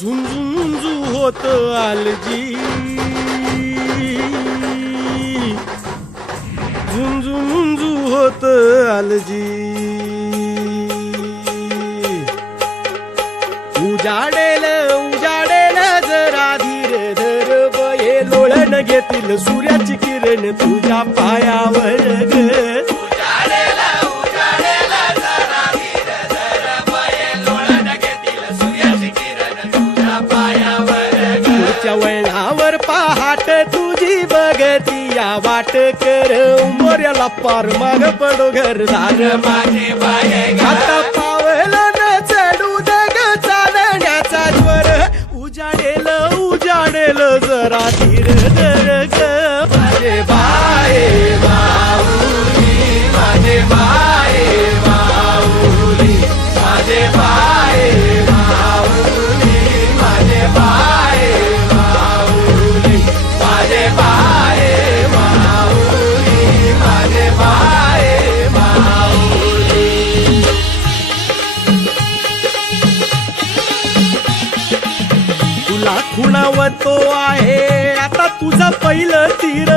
झुंझुंझू होत आलजी, झुंझुंझू होत आलजी. उजाडेल उजाडेल जरा धीर धर बये, लोळण घेतील सूर्याची किरण तुझ्या पायावर ग. उजाडेल उजाडेल जरा धीर धर बये, लोळण घेतील सूर्याची किरण तुझ्या पायावर ग. पुढच्या वळणावर पहाट तुझी बघती या वाट कर, मोर्याला पार माग पडो घरदार माझे बाये ग. आता पावलं न चढू दग चालण्याचा ज्वर, उजाडेल उजाडेल जरा धीर धर ग. माझे बाये माऊली, माझे बाये माऊली, माझे बाये माऊली, माझे बाये माऊली, माझे बाये माऊली, माझे बाये माऊली. तुला खुणावतो आहे आता तुझा पहिलं तीर,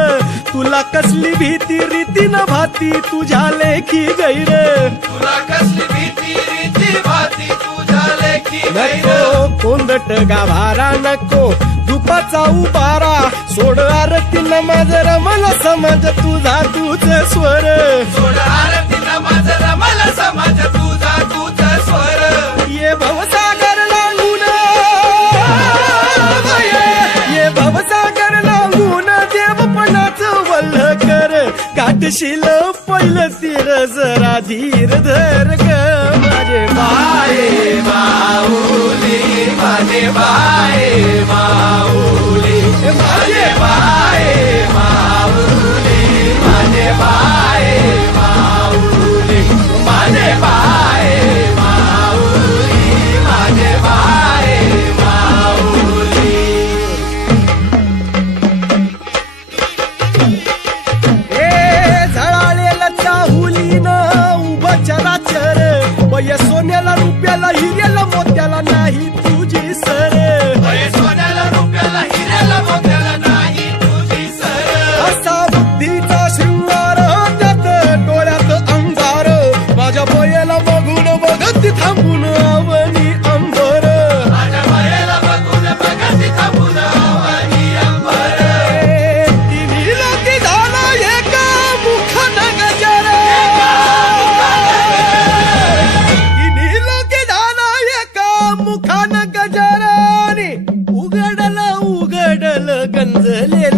तुला कसली भीती रीतीनं भाती तुझ्या लेखी गैर. तुला कसली भीती रीती भाती तुझ्या लेखी गैर. नको कोंदट गाभारा नको धुपाचा उबारा, सोड आरती नमाज रमला समाज तुझा तुझ स्वर. सोड आरती नमाज रमला समाज तुझा तुझ स्वर. ये भवसागर लांगून, ये भवसागर लांगून देवपणाचं वल्ह कर, गाठशील पहिलं तीर जरा धीर धर ग. माझे बाये माऊली, माझे बाये माऊली, माझे बाये माऊली, माझे बाये माऊली, माझे बाये माऊली, माझे बाये माऊली. ए झळाळेला चाहुलीनं उभं चराचर, वय सोन्याला रुपयाला हिऱ्याला मोत्याला नाही तुझी सर. वय सोन्याला रुपयाला हिऱ्याला मोत्याला नाही तुझी सर. असा बुद्धीचा शृंगार त्यात डोळ्यात अंधार, माझ्या बयाला बघून बघत थांबून आवनी अंबर. माझ्या बायाला बघून बघत थांबून आवनी अंबर. तिन्ही लोकी झाला एका मुखानं गजर, तिन्ही लोकी झाला एका मुखानं गजर. उघडलं उघडलं गंजलेलं